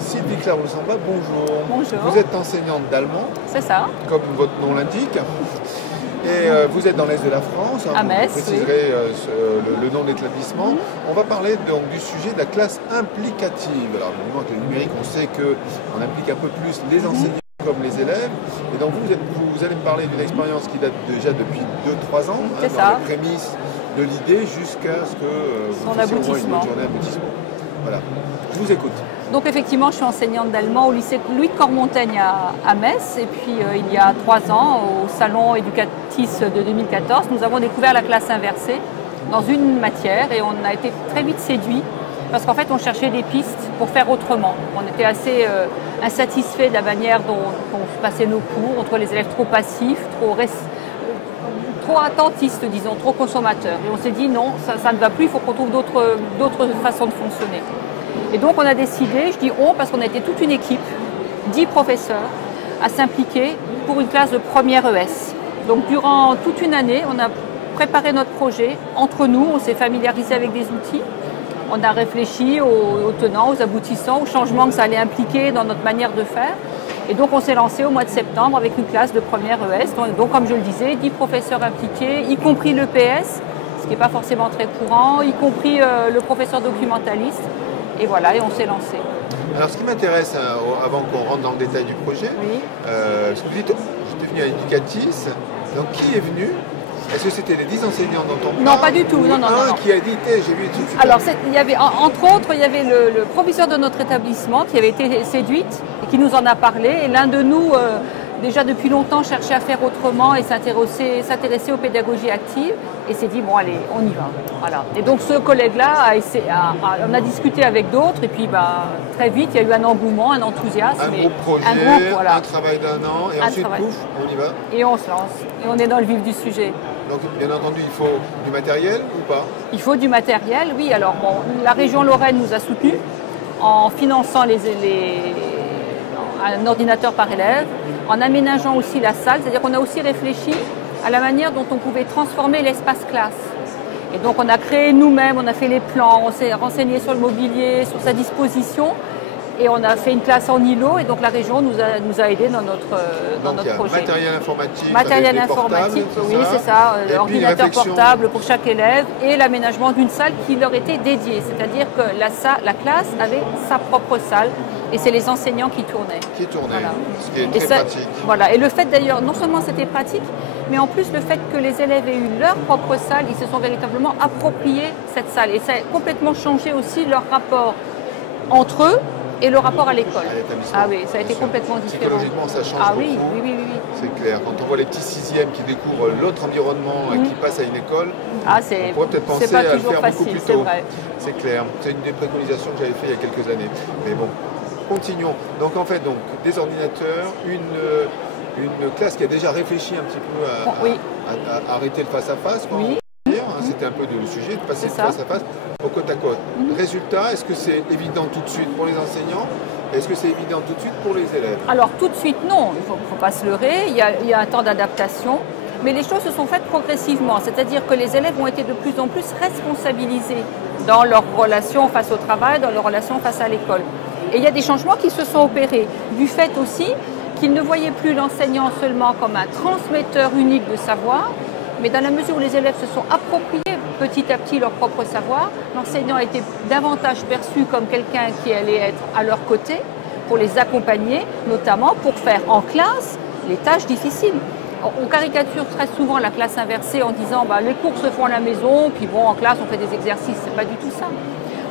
Sylvie Claire Loussamba, bonjour. Bonjour. Vous êtes enseignante d'allemand. C'est ça. Comme votre nom l'indique. Et vous êtes dans l'Est de la France. À Metz, vous préciserez le nom de l'établissement. On va parler donc du sujet de la classe implicative. Alors, évidemment, avec le numérique, on sait qu'on implique un peu plus les enseignants comme les élèves. Et donc, vous allez me parler d'une expérience qui date déjà depuis 2-3 ans, C'est dans ça. les prémices de l'idée jusqu'à ce que vous fassiez au moins une journée aboutissement. Voilà. Je vous écoute. Donc effectivement, je suis enseignante d'allemand au lycée Louis de Cormontaigne à Metz. Et puis il y a 3 ans, au salon Educatis de 2014, nous avons découvert la classe inversée dans une matière et on a été très vite séduits parce qu'en fait, on cherchait des pistes pour faire autrement. On était assez insatisfaits de la manière dont se passaient nos cours. On trouvait les élèves trop passifs, trop attentistes, disons, trop consommateurs. Et on s'est dit non, ça ne va plus, il faut qu'on trouve d'autres façons de fonctionner. Et donc on a décidé, je dis on parce qu'on a été toute une équipe, 10 professeurs, à s'impliquer pour une classe de première ES. Donc durant toute une année, on a préparé notre projet entre nous, on s'est familiarisé avec des outils, on a réfléchi aux tenants, aux aboutissants, aux changements que ça allait impliquer dans notre manière de faire. Et donc on s'est lancé au mois de septembre avec une classe de première ES. Donc comme je le disais, 10 professeurs impliqués, y compris l'EPS, ce qui n'est pas forcément très courant, y compris le professeur documentaliste. Et voilà, et on s'est lancé. Alors, ce qui m'intéresse, avant qu'on rentre dans le détail du projet, oui. Ce que vous dites, j'étais venu à Educatis, donc qui est venu? Est-ce que c'était les 10 enseignants dont on parle? Non, pas du tout. Non. Qui a dit, j'ai vu tout de suite. Alors, il y avait, entre autres, il y avait le proviseur de notre établissement qui avait été séduite et qui nous en a parlé. Et l'un de nous, déjà depuis longtemps, cherchait à faire autrement et s'intéresser aux pédagogies actives. Et s'est dit, bon, allez, on y va. Voilà. Et donc, ce collègue-là, on a discuté avec d'autres. Et puis, très vite, il y a eu un engouement, un enthousiasme. Un groupe projet, voilà. un travail d'1 an. Et ensuite, pouf, on y va. Et on se lance. Et on est dans le vif du sujet. Donc, bien entendu, il faut du matériel ou pas? Il faut du matériel, oui. Alors, la région Lorraine nous a soutenus en finançant un ordinateur par élève, en aménageant aussi la salle. C'est-à-dire qu'on a aussi réfléchi à la manière dont on pouvait transformer l'espace classe. Et donc, on a créé nous-mêmes, on a fait les plans, on s'est renseigné sur le mobilier, sur sa disposition. Et on a fait une classe en îlot et donc la région nous a aidés dans notre projet. Matériel informatique. Matériel informatique, oui, c'est ça. Ordinateur portable pour chaque élève et l'aménagement d'une salle qui leur était dédiée. C'est-à-dire que la classe avait sa propre salle et c'est les enseignants qui tournaient. Voilà. Ce qui est très pratique. Voilà. Et le fait d'ailleurs, non seulement c'était pratique, mais en plus le fait que les élèves aient eu leur propre salle, ils se sont véritablement appropriés cette salle. Et ça a complètement changé aussi leur rapport entre eux et le rapport à l'école. Ah oui, ça a été complètement différent. Psychologiquement, ça change beaucoup. Oui. C'est clair. Quand on voit les petits 6e qui découvrent l'autre environnement et qui passent à une école, on pourrait peut-être penser à le faire beaucoup plus tôt. C'est clair. C'est une des préconisations que j'avais fait il y a quelques années. Mais bon, continuons. Donc en fait, des ordinateurs, une classe qui a déjà réfléchi un petit peu à arrêter le face-à-face. C'était un peu le sujet, de passer de face à face au côte à côte. Résultat, est-ce que c'est évident tout de suite pour les enseignants? Est-ce que c'est évident tout de suite pour les élèves? Alors tout de suite, non, il ne faut pas se leurrer, il y a un temps d'adaptation, mais les choses se sont faites progressivement, c'est-à-dire que les élèves ont été de plus en plus responsabilisés dans leur relation face au travail, dans leur relation face à l'école. Et il y a des changements qui se sont opérés, du fait aussi qu'ils ne voyaient plus l'enseignant seulement comme un transmetteur unique de savoir, mais dans la mesure où les élèves se sont appropriés petit à petit leur propre savoir, l'enseignant a été davantage perçu comme quelqu'un qui allait être à leur côté pour les accompagner, notamment pour faire en classe les tâches difficiles. On caricature très souvent la classe inversée en disant les cours se font à la maison, puis en classe on fait des exercices. C'est pas du tout ça.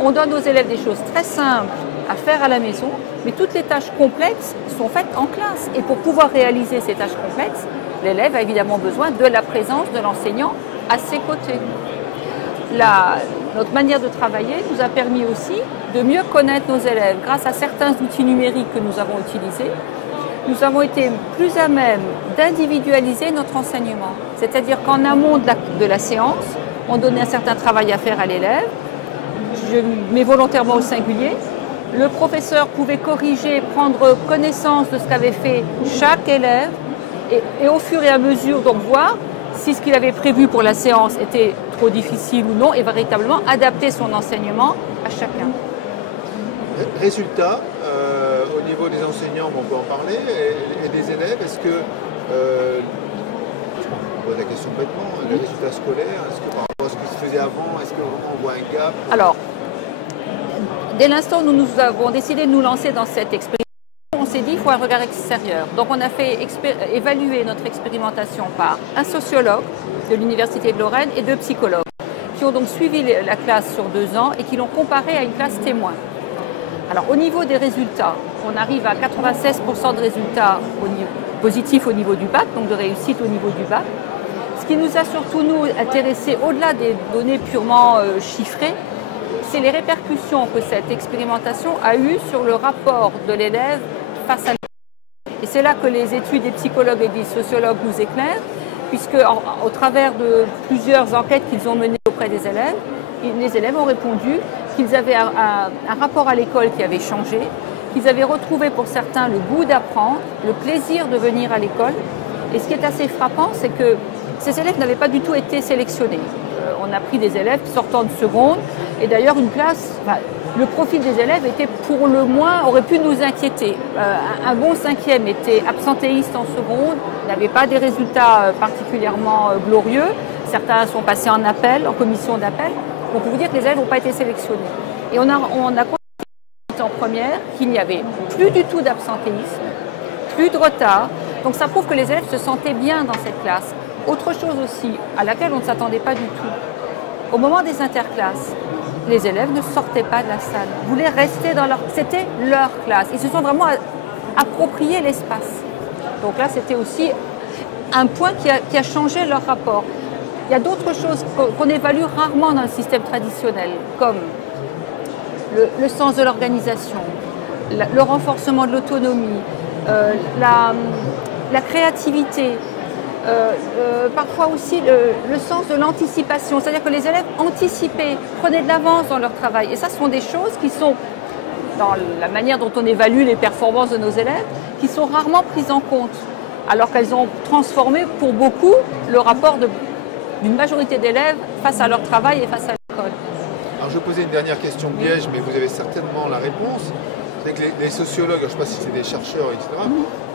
On donne aux élèves des choses très simples à faire à la maison, mais toutes les tâches complexes sont faites en classe. Et pour pouvoir réaliser ces tâches complexes, l'élève a évidemment besoin de la présence de l'enseignant à ses côtés. Notre manière de travailler nous a permis aussi de mieux connaître nos élèves. Grâce à certains outils numériques que nous avons utilisés, nous avons été plus à même d'individualiser notre enseignement. C'est-à-dire qu'en amont de la séance, on donnait un certain travail à faire à l'élève. Je mets volontairement au singulier. Le professeur pouvait corriger, prendre connaissance de ce qu'avait fait chaque élève et au fur et à mesure donc voir si ce qu'il avait prévu pour la séance était trop difficile ou non et véritablement adapter son enseignement à chacun. Résultat, au niveau des enseignants, on peut en parler, et des élèves, est-ce que, on pose la question bêtement, les résultats scolaires, est-ce que par rapport à ce qui se faisait avant, est-ce que vraiment on voit un gap? Alors, dès l'instant où nous avons décidé de nous lancer dans cette expérimentation, on s'est dit qu'il faut un regard extérieur. Donc on a fait évaluer notre expérimentation par un sociologue de l'Université de Lorraine et 2 psychologues qui ont donc suivi la classe sur 2 ans et qui l'ont comparée à une classe témoin. Alors au niveau des résultats, on arrive à 96% de résultats positifs au niveau du bac, donc de réussite au niveau du bac. Ce qui nous a surtout nous intéressé, au-delà des données purement chiffrées, c'est les répercussions que cette expérimentation a eues sur le rapport de l'élève face à l'école. Et c'est là que les études des psychologues et des sociologues nous éclairent, puisque au travers de plusieurs enquêtes qu'ils ont menées auprès des élèves, les élèves ont répondu qu'ils avaient un rapport à l'école qui avait changé, qu'ils avaient retrouvé pour certains le goût d'apprendre, le plaisir de venir à l'école. Et ce qui est assez frappant, c'est que ces élèves n'avaient pas du tout été sélectionnés. On a pris des élèves sortant de seconde, et d'ailleurs une classe, le profil des élèves était pour le moins, aurait pu nous inquiéter. Un bon 5e était absentéiste en seconde, n'avait pas des résultats particulièrement glorieux. Certains sont passés en appel, en commission d'appel. On peut vous dire que les élèves n'ont pas été sélectionnés. Et on a constaté en première qu'il n'y avait plus du tout d'absentéisme, plus de retard. Donc ça prouve que les élèves se sentaient bien dans cette classe. Autre chose aussi, à laquelle on ne s'attendait pas du tout. Au moment des interclasses, les élèves ne sortaient pas de la salle, voulaient rester dans leur... C'était leur classe. Ils se sont vraiment approprié l'espace. Donc là, c'était aussi un point qui a changé leur rapport. Il y a d'autres choses qu'on évalue rarement dans le système traditionnel, comme le sens de l'organisation, le renforcement de l'autonomie, la créativité, parfois aussi le sens de l'anticipation, c'est-à-dire que les élèves anticipaient, prenaient de l'avance dans leur travail. Et ça, ce sont des choses qui sont, dans la manière dont on évalue les performances de nos élèves, qui sont rarement prises en compte, alors qu'elles ont transformé pour beaucoup le rapport d'une majorité d'élèves face à leur travail et face à l'école. Alors je vais poser une dernière question piège, mais vous avez certainement la réponse. C'est que les sociologues, je ne sais pas si c'est des chercheurs, etc.,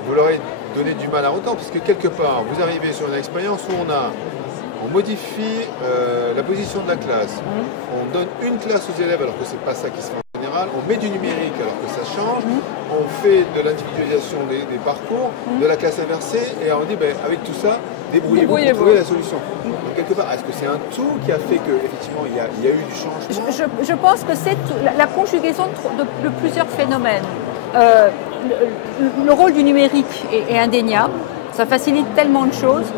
vous leur avez donné du mal à entendre, puisque quelque part, vous arrivez sur une expérience où on modifie la position de la classe, on donne une classe aux élèves alors que ce n'est pas ça qui se fait en général, on met du numérique alors que ça change, on fait de l'individualisation des parcours, de la classe inversée, et on dit, avec tout ça, débrouillez-vous pour trouver la solution. Donc quelque part, est-ce que c'est un tout qui a fait qu'effectivement il y a eu du changement? Je pense que c'est la conjugaison de plusieurs phénomènes. Le rôle du numérique est indéniable, ça facilite tellement de choses.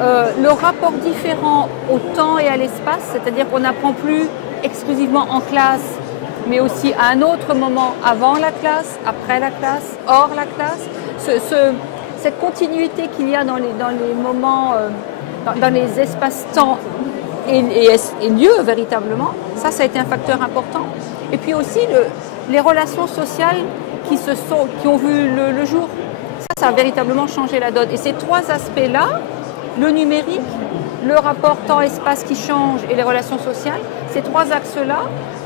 Le rapport différent au temps et à l'espace, c'est-à-dire qu'on n'apprend plus exclusivement en classe, mais aussi à un autre moment avant la classe, après la classe, hors la classe. Cette continuité qu'il y a dans les moments, dans les espaces-temps et lieux véritablement, ça a été un facteur important. Et puis aussi les relations sociales qui ont vu le jour, ça a véritablement changé la donne. Et ces 3 aspects-là, le numérique, le rapport temps-espace qui change et les relations sociales, ces 3 axes-là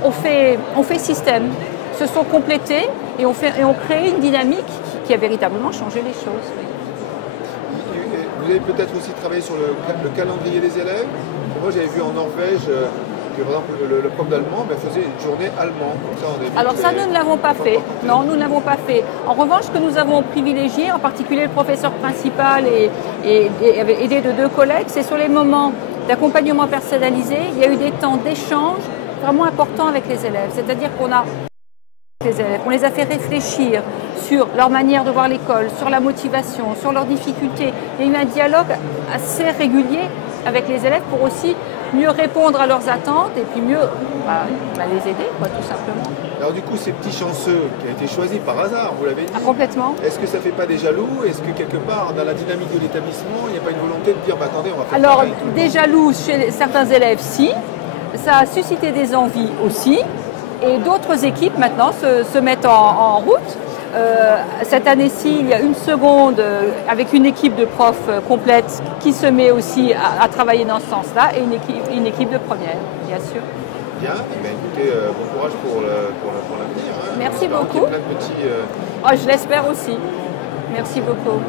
ont fait système, se sont complétés et ont créé une dynamique qui a véritablement changé les choses. Vous avez peut-être aussi travaillé sur le calendrier des élèves. Moi, j'avais vu en Norvège que, par exemple, le prof d'allemand faisait une journée allemande. Alors ça, nous ne l'avons pas fait. Non, nous n'avons pas fait. En revanche, ce que nous avons privilégié, en particulier le professeur principal et aidé de 2 collègues, c'est sur les moments d'accompagnement personnalisé. Il y a eu des temps d'échange vraiment importants avec les élèves. C'est-à-dire on les a fait réfléchir sur leur manière de voir l'école, sur la motivation, sur leurs difficultés. Il y a eu un dialogue assez régulier avec les élèves pour aussi mieux répondre à leurs attentes et puis mieux les aider, tout simplement. Alors du coup, ces petits chanceux qui ont été choisis par hasard, vous l'avez dit. Complètement. Est-ce que ça ne fait pas des jaloux? Est-ce que quelque part, dans la dynamique de l'établissement, il n'y a pas une volonté de dire, attendez, on va faire Alors, des jaloux chez certains élèves, si. Ça a suscité des envies aussi. Et d'autres équipes maintenant se mettent en route. Cette année-ci, il y a une seconde avec une équipe de profs complète qui se met aussi à travailler dans ce sens-là et une équipe de première, bien sûr. Bien, écoutez, bon courage pour l'avenir. Merci beaucoup. Plein de petits, je l'espère aussi. Merci beaucoup.